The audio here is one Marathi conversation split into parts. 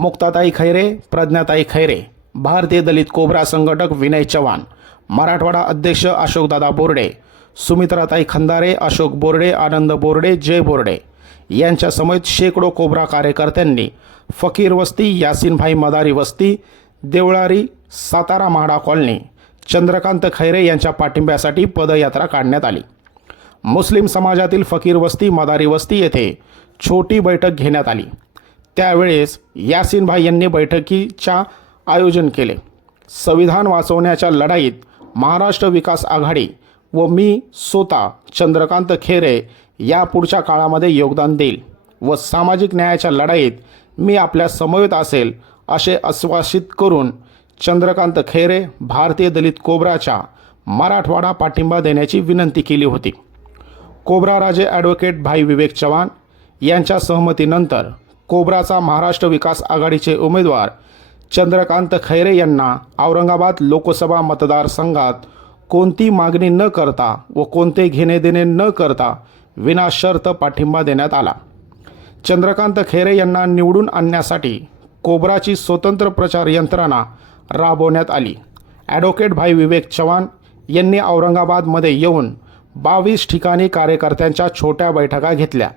मुक्ताताई खैरे प्रज्ञाताई खैरे भारतीय दलित कोबरा संघटक विनय चव्हाण मराठवाडा अध्यक्ष अशोकदादा बोर्डे सुमित्राताई खंदारे अशोक बोर्डे आनंद बोर्डे जय बोर्डे यांच्या समेत शेकडो कोबरा कार्यकर्त्यांनी फकीर वस्ती यासिनभाई मदारी वस्ती देवळारी सातारा म्हाडा कॉलनी चंद्रकांत खैरे यांच्या पाठिंब्यासाठी पदयात्रा काढण्यात आली. मुस्लिम समाजातील फकीर वस्ती मदारी वस्ती येथे छोटी बैठक घेण्यात आली. त्यावेळेस यासीन भाई यांनी बैठकीच्या आयोजन केले. संविधान वाचवण्याच्या लढाईत महाराष्ट्र विकास आघाडी व मी स्वतः चंद्रकांत खेरे या पुढच्या काळामध्ये योगदान देईल व सामाजिक न्यायाच्या लढाईत मी आपल्या समवेत असेल असे आश्वासित करून चंद्रकांत खेरे भारतीय दलित कोबराच्या मराठवाडा पाठिंबा देण्याची विनंती केली होती. कोबरा राजे ॲडव्होकेट भाई विवेक चव्हाण यांच्या सहमतीनंतर कोबराचा महाराष्ट्र विकास आघाडीचे उमेदवार चंद्रकांत खैरे यांना औरंगाबाद लोकसभा मतदारसंघात कोणती मागणी न करता व कोणते घेणे देणे न करता विनाशर्त पाठिंबा देण्यात आला. चंद्रकांत खैरे यांना निवडून आणण्यासाठी कोब्राची स्वतंत्र प्रचार यंत्रणा राबवण्यात आली. ॲडव्होकेट भाई विवेक चव्हाण यांनी औरंगाबादमध्ये येऊन बावीस ठिकाणी कार्यकर्त्यांच्या छोट्या बैठका घेतल्या.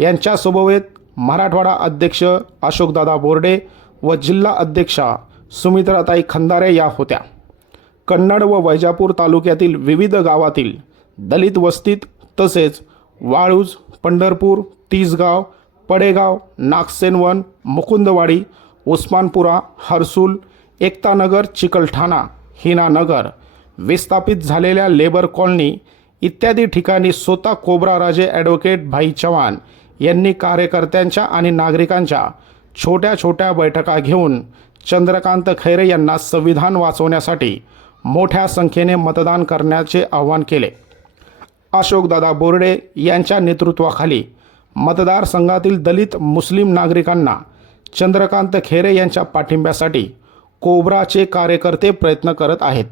यांच्यासोबत मराठवाडा अध्यक्ष अशोकदादा बोर्डे व जिल्हा अध्यक्षा सुमित्राताई खंदारे या होत्या. कन्नड व वैजापूर तालुक्यातील विविध गावातील दलित वस्तीत तसेच वाळूज पंढरपूर तिसगाव पडेगाव नागसेनवन मुकुंदवाडी उस्मानपुरा हर्सूल एकतानगर चिकलठाणा हिनानगर विस्थापित झालेल्या लेबर कॉलनी इत्यादी ठिकाणी स्वतः कोबरा राजे ॲडव्होकेट भाई चव्हाण यांनी कार्यकर्त्यांच्या आणि नागरिकांच्या छोट्या छोट्या बैठका घेऊन चंद्रकांत खैरे यांना संविधान वाचवण्यासाठी मोठ्या संख्येने मतदान करण्याचे आवाहन केले. अशोकदादा बोर्डे यांच्या नेतृत्वाखाली मतदारसंघातील दलित मुस्लिम नागरिकांना चंद्रकांत खैरे यांच्या पाठिंब्यासाठी कोब्राचे कार्यकर्ते प्रयत्न करत आहेत.